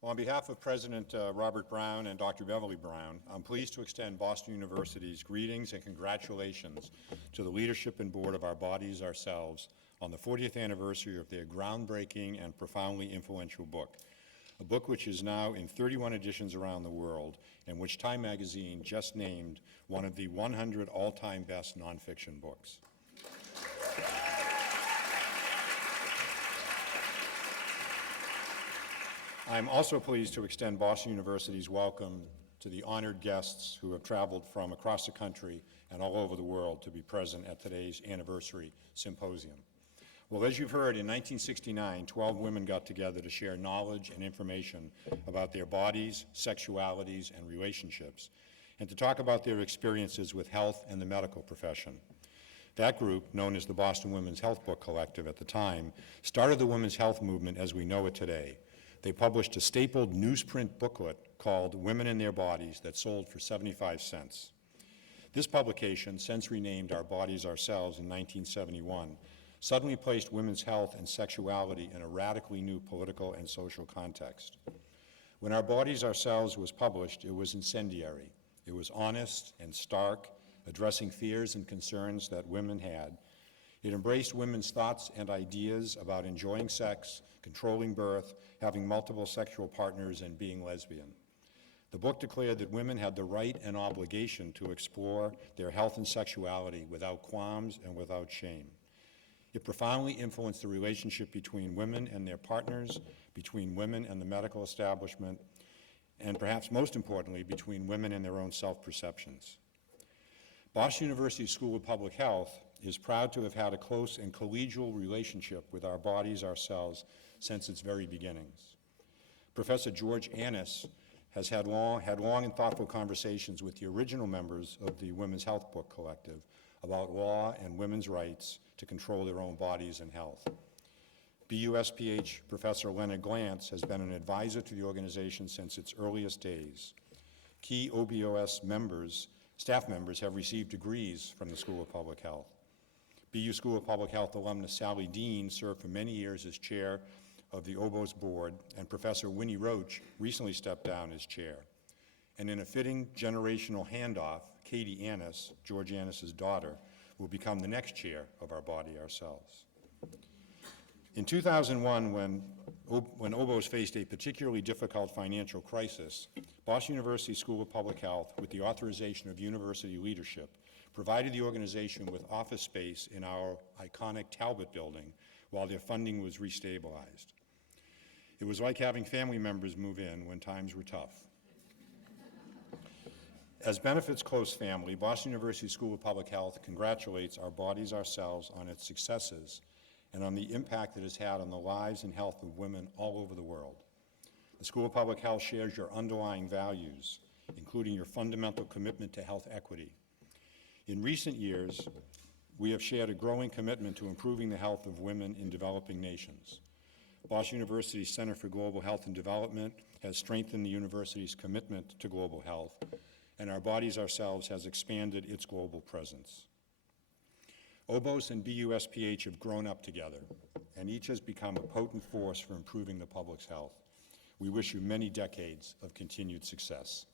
On behalf of President Robert Brown and Dr. Beverly Brown, I'm pleased to extend Boston University's greetings and congratulations to the leadership and board of Our Bodies, Ourselves on the 40th anniversary of their groundbreaking and profoundly influential book, a book which is now in 31 editions around the world and which Time magazine just named one of the 100 all-time best nonfiction books. I'm also pleased to extend Boston University's welcome to the honored guests who have traveled from across the country and all over the world to be present at today's anniversary symposium. Well, as you've heard, in 1969, 12 women got together to share knowledge and information about their bodies, sexualities, and relationships, and to talk about their experiences with health and the medical profession. That group, known as the Boston Women's Health Book Collective at the time, started the women's health movement as we know it today. They published a stapled newsprint booklet called Women and Their Bodies that sold for 75 cents. This publication, since renamed Our Bodies, Ourselves in 1971, suddenly placed women's health and sexuality in a radically new political and social context. When Our Bodies, Ourselves was published, it was incendiary. It was honest and stark, addressing fears and concerns that women had. It embraced women's thoughts and ideas about enjoying sex, controlling birth, having multiple sexual partners, and being lesbian. The book declared that women had the right and obligation to explore their health and sexuality without qualms and without shame. It profoundly influenced the relationship between women and their partners, between women and the medical establishment, and perhaps most importantly, between women and their own self-perceptions. Boston University School of Public Health is proud to have had a close and collegial relationship with Our Bodies, Ourselves since its very beginnings. Professor George Annis has had long and thoughtful conversations with the original members of the Women's Health Book Collective about law and women's rights to control their own bodies and health. BUSPH Professor Leonard Glantz has been an advisor to the organization since its earliest days. Key OBOS staff members have received degrees from the School of Public Health. BU School of Public Health alumnus Sally Dean served for many years as chair of the OBOS board, and Professor Winnie Roach recently stepped down as chair. And in a fitting generational handoff, Katie Annis, George Annis's daughter, will become the next chair of Our Body, Ourselves. In 2001, when OBOS faced a particularly difficult financial crisis, Boston University School of Public Health, with the authorization of university leadership, provided the organization with office space in our iconic Talbot building while their funding was restabilized. It was like having family members move in when times were tough. As benefits close family, Boston University School of Public Health congratulates Our Bodies, Ourselves on its successes and on the impact it has had on the lives and health of women all over the world. The School of Public Health shares your underlying values, including your fundamental commitment to health equity. In recent years, we have shared a growing commitment to improving the health of women in developing nations. Boston University's Center for Global Health and Development has strengthened the university's commitment to global health, and Our Bodies, Ourselves has expanded its global presence. OBOS and BUSPH have grown up together, and each has become a potent force for improving the public's health. We wish you many decades of continued success.